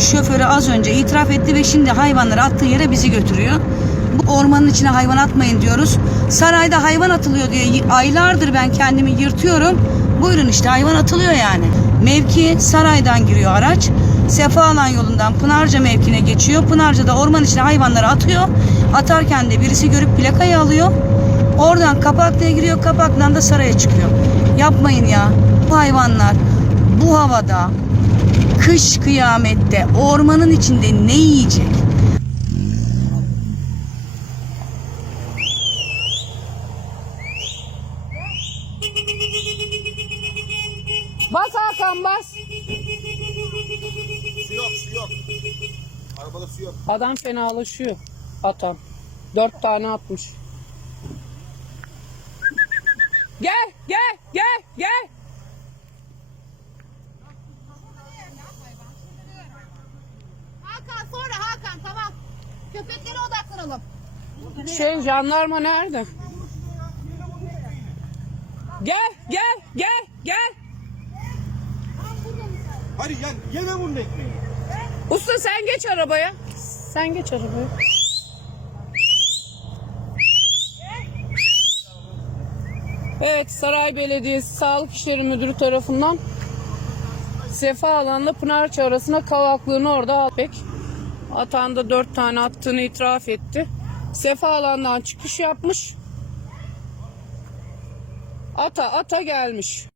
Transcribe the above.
şoförü az önce itiraf etti ve şimdi hayvanları attığı yere bizi götürüyor. Bu ormanın içine hayvan atmayın diyoruz. Sarayda hayvan atılıyor diye aylardır ben kendimi yırtıyorum. Buyurun işte hayvan atılıyor yani. Mevki saraydan giriyor araç. Sefalan yolundan Pınarca mevkine geçiyor. Pınarca'da orman içine hayvanları atıyor. Atarken de birisi görüp plakayı alıyor. Oradan kapaklıya giriyor. Kapaktan da saraya çıkıyor. Yapmayın ya. Bu hayvanlar bu havada kış kıyamette ormanın içinde ne yiyecek? Bas Hakan bas. Su yok, su yok. Arabada su yok. Adam fenalaşıyor. Atan. Dört tane atmış. Gel gel gel gel. Hakan sonra Hakan tamam. Köpeklere odaklanalım. Şey jandarma nerede? Gel gel gel gel. Hadi gel, yeme bunun ekmeği. Usta sen geç arabaya. Sen geç arabaya. Evet Saray Belediyesi Sağlık İşleri Müdürü tarafından Sefa alanla Pınarçı arasına kavaklığını orada alpek. Atağında dört tane attığını itiraf etti. Sefa alandan çıkış yapmış. Ata ata gelmiş.